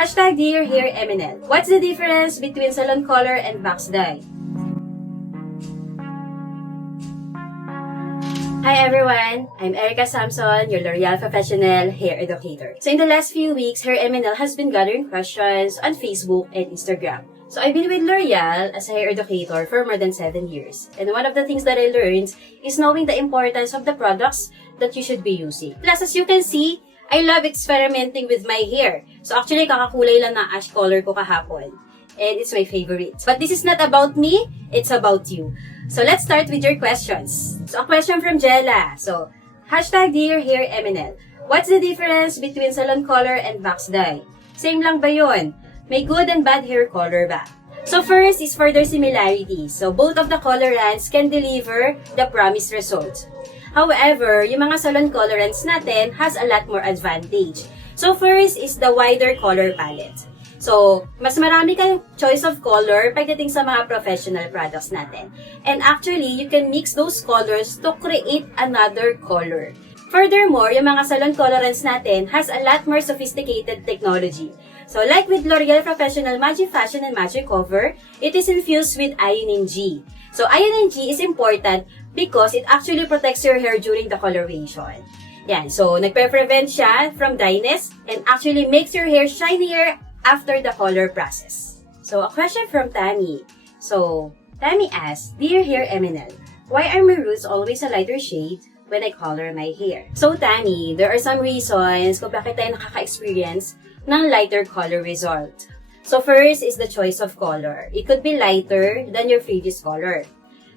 Hashtag Dear HairMNL. What's the difference between salon color and wax dye? Hi everyone! I'm Ericka Samson, your L'Oréal Professionnel Hair Educator. So in the last few weeks, HairMNL has been gathering questions on Facebook and Instagram. So I've been with L'Oréal as a hair educator for more than 7 years. And one of the things that I learned is knowing the importance of the products that you should be using. Plus, as you can see, I love experimenting with my hair. So actually, kakakulay lang na ash color ko kahapon. And it's my favorite. But this is not about me, it's about you. So let's start with your questions. So a question from Jella. So, hashtag Dear HairMNL. What's the difference between salon color and wax dye? Same lang ba yun? May good and bad hair color ba? So first is for their similarities. So both of the colorants can deliver the promised result. However, yung mga salon colorants natin has a lot more advantage. So first is the wider color palette. So, mas marami kang choice of color pagdating sa mga professional products natin. And actually, you can mix those colors to create another color. Furthermore, yung mga salon colorants natin has a lot more sophisticated technology. So, like with L'Oréal Professionnel Majifashion and Makeover, it is infused with ionin G. So, ionin G is important because it actually protects your hair during the coloration. Yan. So, nagpe-prevent siya from dryness and actually makes your hair shinier after the color process. So, a question from Tammy. So, Tammy asks, Dear HairMNL, why are my roots always a lighter shade when I color my hair? So, Tammy, there are some reasons kung bakit tayo nakaka-experience ng lighter color result. So, first is the choice of color. It could be lighter than your previous color.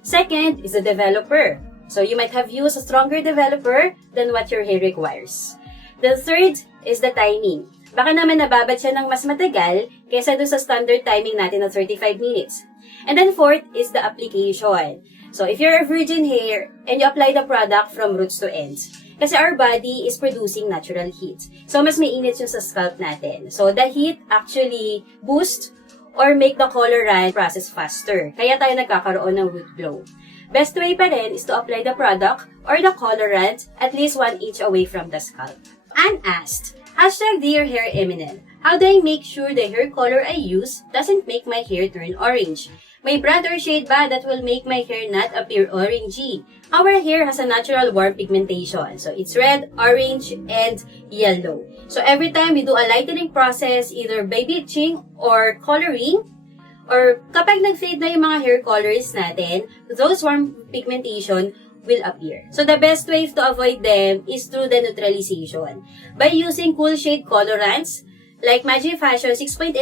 Second is the developer. So, you might have used a stronger developer than what your hair requires. The third is the timing. Baka naman nababad siya ng mas matagal kaysa doon sa standard timing natin na 35 minutes. And then fourth is the application. So if you're a virgin hair and you apply the product from roots to ends, kasi our body is producing natural heat. So mas mainit yung sa scalp natin. So the heat actually boost or make the colorant process faster. Kaya tayo nagkakaroon ng root glow. Best way pa rin is to apply the product or the colorant at least 1 inch away from the scalp. Unasked. Hashtag Dear HairMNL. How do I make sure the hair color I use doesn't make my hair turn orange? May brand or shade ba that will make my hair not appear orangey? Our hair has a natural warm pigmentation. So it's red, orange, and yellow. So every time we do a lightening process, either by bleaching or coloring, or kapag nag-fade na yung mga hair colors natin, those warm pigmentation will appear. So the best way to avoid them is through the neutralization by using cool shade colorants like Majifashion 6.11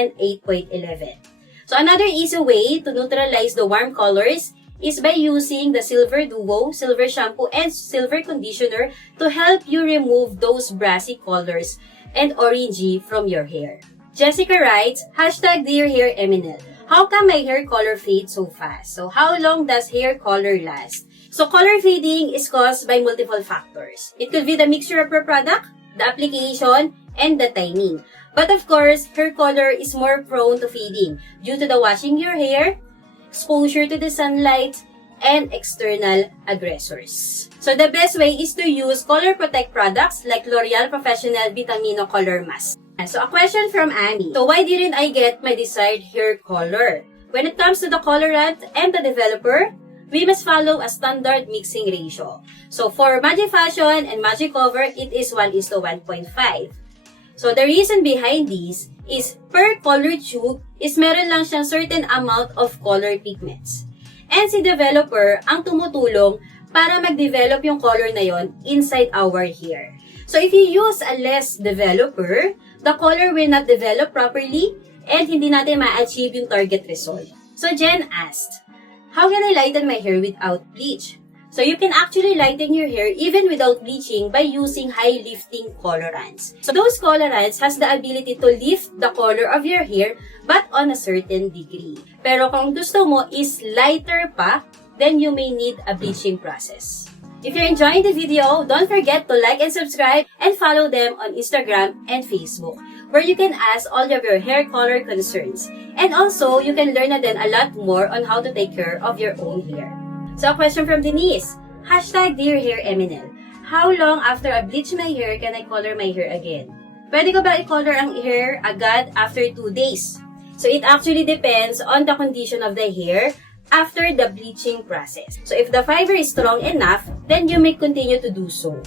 and 8.11. So another easy way to neutralize the warm colors is by using the Silver Duo, Silver Shampoo, and Silver Conditioner to help you remove those brassy colors and orangey from your hair. Jessica writes, hashtag Dear HairMNL. How come my hair color fades so fast? So how long does hair color last? So, color fading is caused by multiple factors. It could be the mixture of your product, the application, and the timing. But of course, hair color is more prone to fading due to the washing your hair, exposure to the sunlight, and external aggressors. So, the best way is to use color protect products like L'Oréal Professionnel Vitamino Color Mask. So, a question from Annie. So, why didn't I get my desired hair color? When it comes to the colorant and the developer, we must follow a standard mixing ratio. So, for Majifashion and Makeover, it is 1:1.5. So, the reason behind this is per color tube is meron lang siyang certain amount of color pigments. And si developer ang tumutulong para mag-develop yung color na yon inside our hair. So, if you use a less developer, the color will not develop properly and hindi natin ma-achieve yung target result. So, Jen asked, how can I lighten my hair without bleach? So you can actually lighten your hair even without bleaching by using high lifting colorants. So those colorants has the ability to lift the color of your hair but on a certain degree. Pero kung gusto mo is lighter pa, then you may need a bleaching process. If you're enjoying the video, don't forget to like and subscribe and follow them on Instagram and Facebook, where you can ask all of your hair color concerns. And also, you can learn then a lot more on how to take care of your own hair. So, a question from Denise. Hashtag Dear HairMNL. How long after I bleach my hair can I color my hair again? pwede ko ba i-color ang hair agad after 2 days? So it actually depends on the condition of the hair after the bleaching process. So if the fiber is strong enough, then you may continue to do so.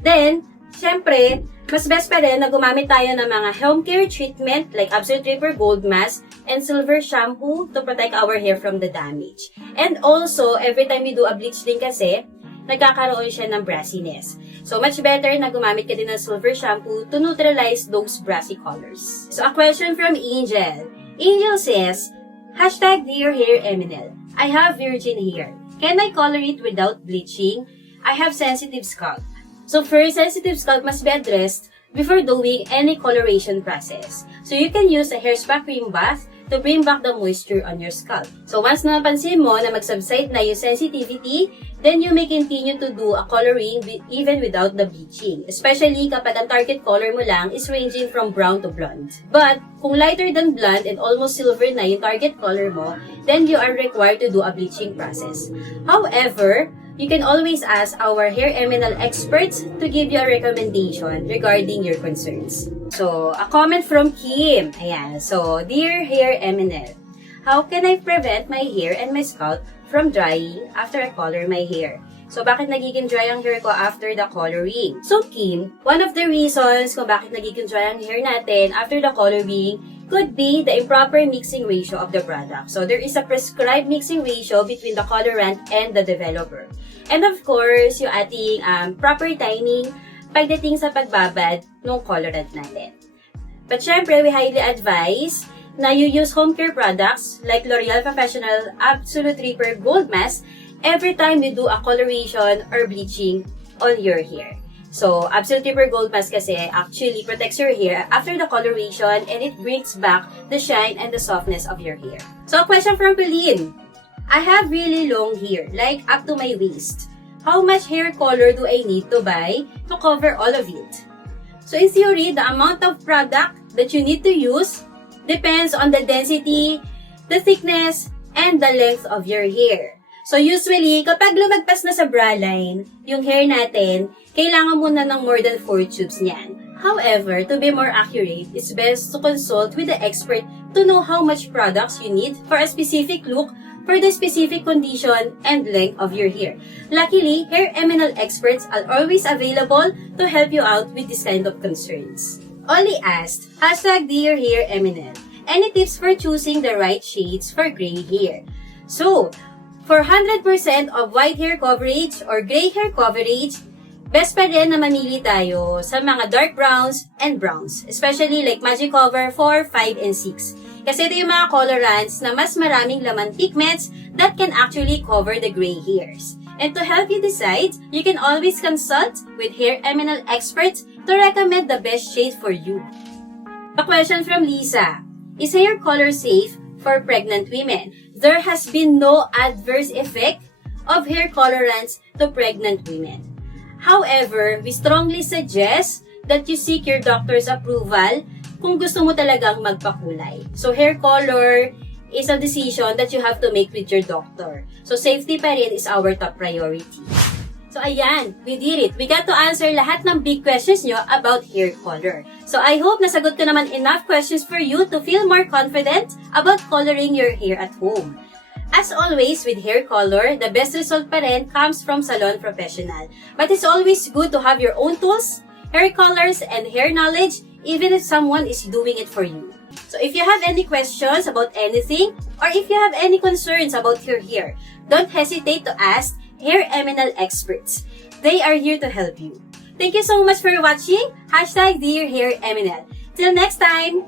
Then, syempre, mas best pa rin na gumamit tayo ng mga home care treatment like Absolute Repair Gold Mask and Silver Shampoo to protect our hair from the damage. And also, every time we do a bleach din kasi, nagkakaroon siya ng brassiness. So, much better na gumamit ka din ng Silver Shampoo to neutralize those brassy colors. So, a question from Angel. Angel says, #Dear Hair MNL. I have virgin hair. Can I color it without bleaching? I have sensitive scalp. So first, sensitive scalp must be addressed before doing any coloration process. So you can use a hair spa cream bath to bring back the moisture on your scalp. So once na napansin mo na mag-subside na yung sensitivity, then you may continue to do a coloring even without the bleaching. Especially kapag ang target color mo lang is ranging from brown to blonde. But kung lighter than blonde and almost silver na yung target color mo, then you are required to do a bleaching process. However, you can always ask our hair MNL experts to give you a recommendation regarding your concerns. So, a comment from Kim. Ayan. So, dear hair MNL, how can I prevent my hair and my scalp from drying after I color my hair? So, bakit nagiging dry ang hair ko after the coloring? So, Kim, one of the reasons kung bakit nagiging dry ang hair natin after the coloring could be the improper mixing ratio of the product. So, there is a prescribed mixing ratio between the colorant and the developer. And of course, yung ating proper timing pagdating sa pagbabad ng colorant natin. But syempre, we highly advise na you use home care products like L'Oréal Professionnel Absolute Repair Gold Mask every time you do a coloration or bleaching on your hair. So, Absolute Repair Gold Mask kasi actually protects your hair after the coloration and it brings back the shine and the softness of your hair. So, a question from Pauline. I have really long hair, like up to my waist. How much hair color do I need to buy to cover all of it? So in theory, the amount of product that you need to use depends on the density, the thickness, and the length of your hair. So usually, kapag lumagpas na sa bra line, yung hair natin, kailangan muna ng more than 4 tubes niyan. However, to be more accurate, it's best to consult with the expert to know how much products you need for a specific look for the specific condition and length of your hair. Luckily, hair MNL experts are always available to help you out with this kind of concerns. Only asked, #Dear Hair MNL. Any tips for choosing the right shades for gray hair? So, for 100% of white hair coverage or gray hair coverage, best pa rin na mamili tayo sa mga dark browns and browns, especially like Makeover 4, 5, and 6. Kasi ito yung mga colorants na mas maraming laman pigments that can actually cover the gray hairs. And to help you decide, you can always consult with hair MNL experts to recommend the best shade for you. A question from Lisa. Is hair color safe for pregnant women? There has been no adverse effect of hair colorants to pregnant women. However, we strongly suggest that you seek your doctor's approval kung gusto mo talagang magpakulay. So, hair color is a decision that you have to make with your doctor. So, safety pa rin is our top priority. So, ayan, we did it. We got to answer lahat ng big questions nyo about hair color. So, I hope nasagot ko naman enough questions for you to feel more confident about coloring your hair at home. As always, with hair color, the best result pa rin comes from salon professional. But it's always good to have your own tools, hair colors, and hair knowledge, even if someone is doing it for you. So if you have any questions about anything, or if you have any concerns about your hair, don't hesitate to ask hair MNL experts. They are here to help you. Thank you so much for watching. #Dear Hair MNL. Till next time!